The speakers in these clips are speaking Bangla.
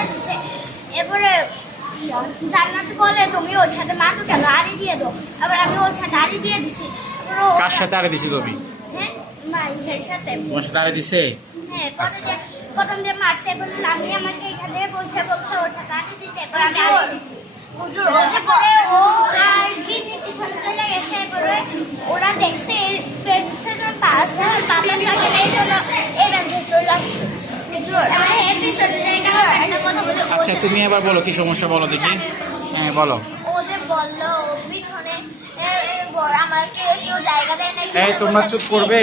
বলে দিছে। এরপরে জান্নাত বলে তুমি ওর সাথে মারো কেন? আড়ি দিয়ে দাও। আবার আমি ওর সাথে আড়ি দিয়ে দিছি। কার সাথে আরে দিছি তুমি? হ্যাঁ সাথে। তোমার সাথে দিছে? হ্যাঁ পরে যে প্রথম যে মারছে বলল আমি আমাকে এখানে বসে বলছে ওর সাথে আড়ি দিতে। এরপর আমি আড়ি দিছি। হুজুর ও যে ও আর জিনি পিছনে চলে গেছে। এরপরে ওরা দেখছে পেন্সিলের পাশ পাপের লাগে এই জন্য এই বেঞ্চে চলে আসছে। হুজুর আমার এই পিছনে একটা কথা বলে ও আচ্ছা তুমি এবার বলো কি সমস্যা বলো দেখি। হ্যাঁ বলো। এই তোমরা চুপ করবে?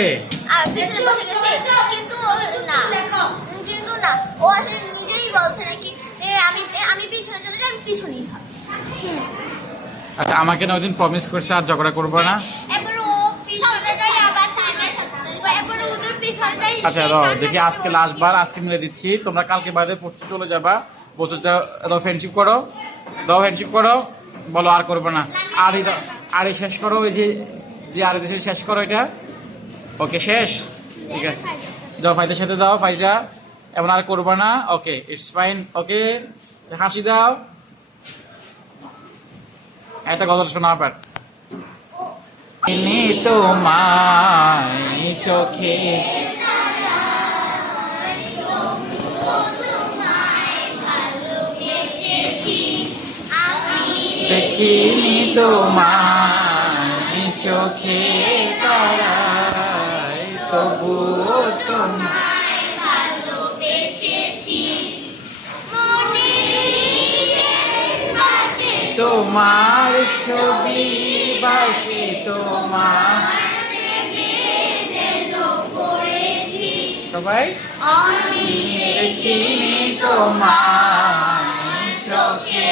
আচ্ছা আমাকে না ওইদিন প্রমিস করছে আর ঝগড়া করব না এবার ও পিছনে যাই আবার সামনে এবার ওদের পিছনে যাই আচ্ছা দাও, দেখি আজকে লাস্ট বার আজকে মিলে দিচ্ছি। তোমরা কালকে বাইরে পড়তে চলে যাবা। বছর দাও ফ্রেন্ডশিপ করো। দাও ফ্রেন্ডশিপ করো। বলো আর করব না। আর আর শেষ করো, ওই যে যে আর শেষ করো এটা। ওকে, শেষ? ঠিক আছে। দাও, ফাইজার সাথে দাও, ফাইজা। এমন আর করব না। ওকে ইটস ফাইন ওকে, হাসি দাও। একটা গজল শোনা আবার। তোমায় চোখে দেখিনি তোমায় চোখে তারায় তবু তোমায়। তোমার ছবি বাসি তোমার সবাই? দেখিনি তোমার চোখে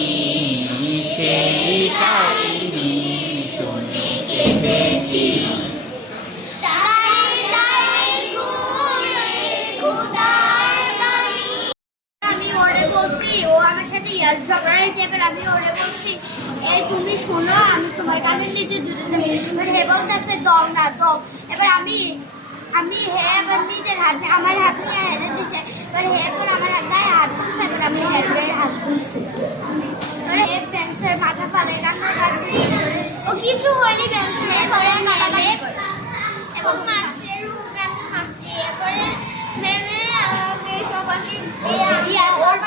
ঝগড়া এবার আমি ওরে বলছি এই তুমি শোনো আমি তোমার কানের নিচে জুড়ে দেবো এবার হে বলতেছে দম না দম এবার আমি আমি হে এবার নিজের হাতে আমার হাত নিয়ে হেরে দিছে। এবার হে এবার আমার হাত গায়ে হাত তুলছে এবার আমি হের গায়ে হাত তুলছি। এবার হে প্যান্সের মাথা রান্না ও কিছু হয়নি প্যান্সের এবারে মাথা এবং মারছে রুম এবারে ম্যামে আমাকে সবাইকে ইয়া ওর